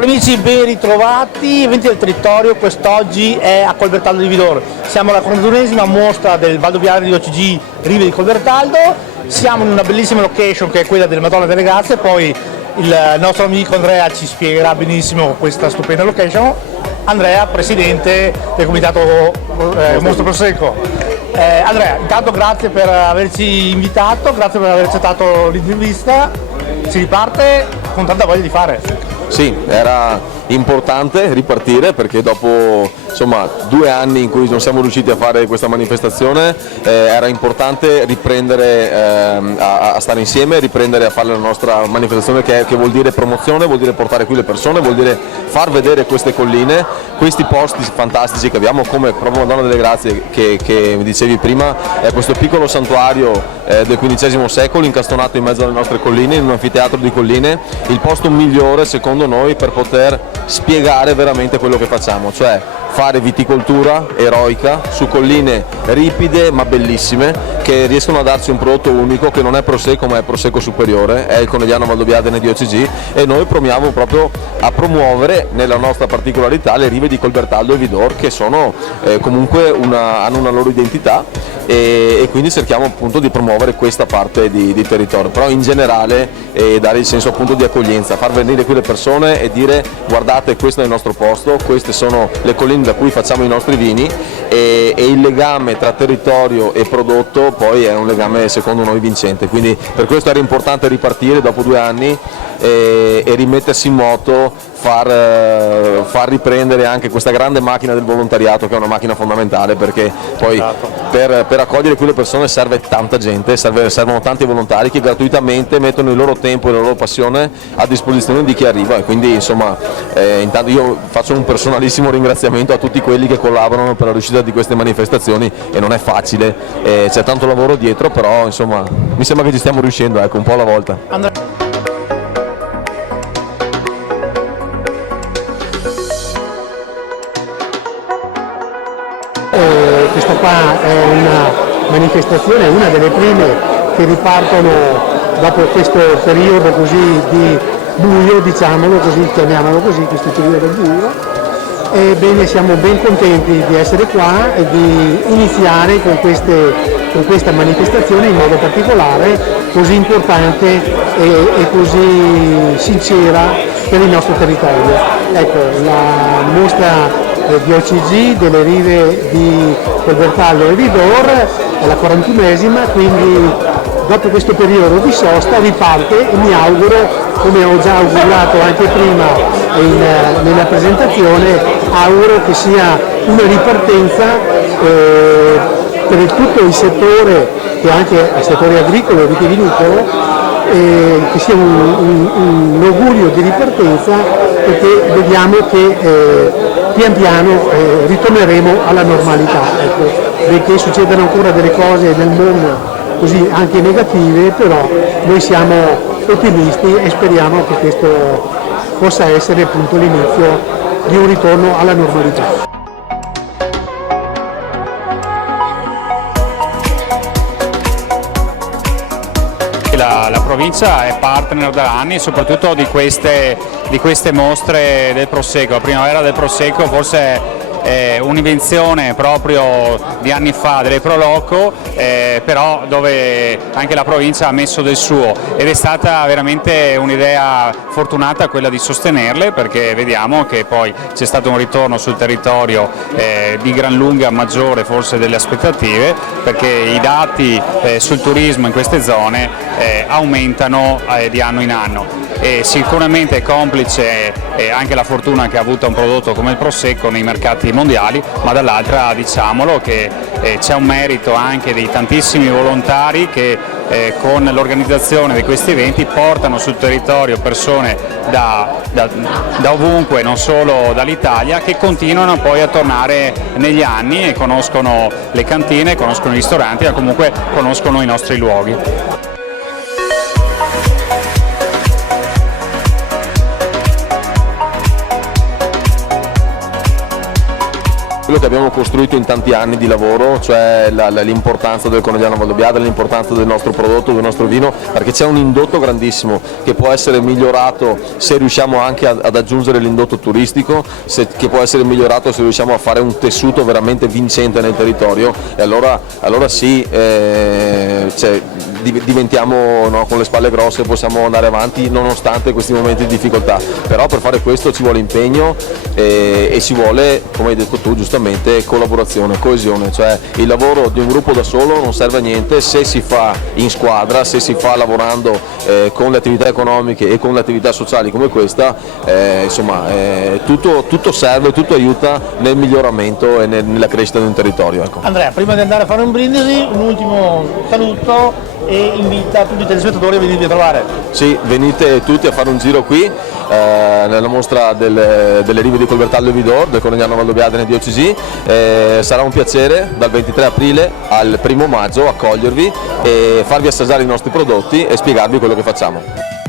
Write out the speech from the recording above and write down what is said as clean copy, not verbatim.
Cari amici, ben ritrovati, eventi del territorio. Quest'oggi è a Colbertaldo di Vidor. Siamo alla 41esima mostra del Valdoviario di OCG Rive di Colbertaldo. Siamo in una bellissima location che è quella delle Madonna delle Grazie, poi il nostro amico Andrea ci spiegherà benissimo questa stupenda location. Andrea, presidente del comitato Mostro Prosecco. Andrea, intanto grazie per averci invitato, grazie per aver accettato l'intervista. Si riparte con tanta voglia di fare. Sì, era importante ripartire perché dopo 2 anni in cui non siamo riusciti a fare questa manifestazione era importante riprendere a stare insieme, riprendere a fare la nostra manifestazione che vuol dire promozione, vuol dire portare qui le persone, vuol dire far vedere queste colline, questi posti fantastici che abbiamo come proprio Madonna delle Grazie che mi dicevi prima, è questo piccolo santuario del XV secolo incastonato in mezzo alle nostre colline, in un anfiteatro di colline, il posto migliore secondo noi per poter spiegare veramente quello che facciamo, cioè fare viticoltura eroica su colline ripide ma bellissime che riescono a darci un prodotto unico che non è Prosecco ma è Prosecco superiore, è il Conegliano Valdoviadene di OCG, e noi proviamo proprio a promuovere nella nostra particolarità le rive di Colbertaldo e Vidor che sono comunque hanno una loro identità e quindi cerchiamo appunto di promuovere questa parte di territorio, però in generale dare il senso appunto di accoglienza, far venire qui le persone e dire guardate, questo è il nostro posto, queste sono le colline da cui facciamo i nostri vini e il legame tra territorio e prodotto poi è un legame secondo noi vincente, quindi per questo era importante ripartire dopo 2 anni e rimettersi in moto, far riprendere anche questa grande macchina del volontariato che è una macchina fondamentale, perché poi per accogliere qui le persone serve tanta gente, servono tanti volontari che gratuitamente mettono il loro tempo e la loro passione a disposizione di chi arriva, e quindi intanto io faccio un personalissimo ringraziamento a tutti quelli che collaborano per la riuscita di queste manifestazioni e non è facile, c'è tanto lavoro dietro, però mi sembra che ci stiamo riuscendo, un po' alla volta. Questa qua è una manifestazione, una delle prime che ripartono dopo questo periodo così di buio, diciamolo così, chiamiamolo così, questo periodo buio. Ebbene, siamo ben contenti di essere qua e di iniziare con questa manifestazione in modo particolare, così importante e così sincera per il nostro territorio. Ecco, la mostra di OCG delle rive di Colbertaldo e Vidor è la 41esima, quindi dopo questo periodo di sosta riparte e mi auguro, come ho già augurato anche prima nella presentazione, auguro che sia una ripartenza per tutto il settore, e anche il settore agricolo e vitivinicolo, che sia un augurio di ripartenza, perché vediamo che pian piano ritorneremo alla normalità, perché succedono ancora delle cose nel mondo così anche negative, però noi siamo ottimisti e speriamo che questo possa essere appunto l'inizio di un ritorno alla normalità. La provincia è partner da anni soprattutto di queste mostre del Prosecco. La primavera del Prosecco forse è un'invenzione proprio di anni fa delle Proloco, però dove anche la provincia ha messo del suo, ed è stata veramente un'idea fortunata quella di sostenerle, perché vediamo che poi c'è stato un ritorno sul territorio di gran lunga maggiore forse delle aspettative, perché i dati sul turismo in queste zone aumentano di anno in anno. E sicuramente è complice anche la fortuna che ha avuto un prodotto come il Prosecco nei mercati mondiali, ma dall'altra diciamolo che c'è un merito anche dei tantissimi volontari che con l'organizzazione di questi eventi portano sul territorio persone da ovunque, non solo dall'Italia, che continuano poi a tornare negli anni e conoscono le cantine, conoscono i ristoranti e comunque conoscono i nostri luoghi. quello che abbiamo costruito in tanti anni di lavoro, cioè l'importanza del Conegliano Valdobbiadene, l'importanza del nostro prodotto, del nostro vino, perché c'è un indotto grandissimo che può essere migliorato se riusciamo anche ad aggiungere l'indotto turistico, che può essere migliorato se riusciamo a fare un tessuto veramente vincente nel territorio, e allora sì, diventiamo, no, con le spalle grosse, possiamo andare avanti nonostante questi momenti di difficoltà, però per fare questo ci vuole impegno e ci vuole, come hai detto tu giustamente, collaborazione, coesione, cioè il lavoro di un gruppo da solo non serve a niente se si fa in squadra, se si fa lavorando con le attività economiche e con le attività sociali come questa, tutto serve, tutto aiuta nel miglioramento e nella crescita di un territorio. Ecco. Andrea, prima di andare a fare un brindisi, un ultimo saluto e invita tutti i telespettatori a venirvi a trovare. Sì, venite tutti a fare un giro qui nella mostra delle rive di Colbertaldo e Vidor del Conegliano Valdobbiadene di OCG. Sarà un piacere dal 23 aprile al 1° maggio accogliervi e farvi assaggiare i nostri prodotti e spiegarvi quello che facciamo.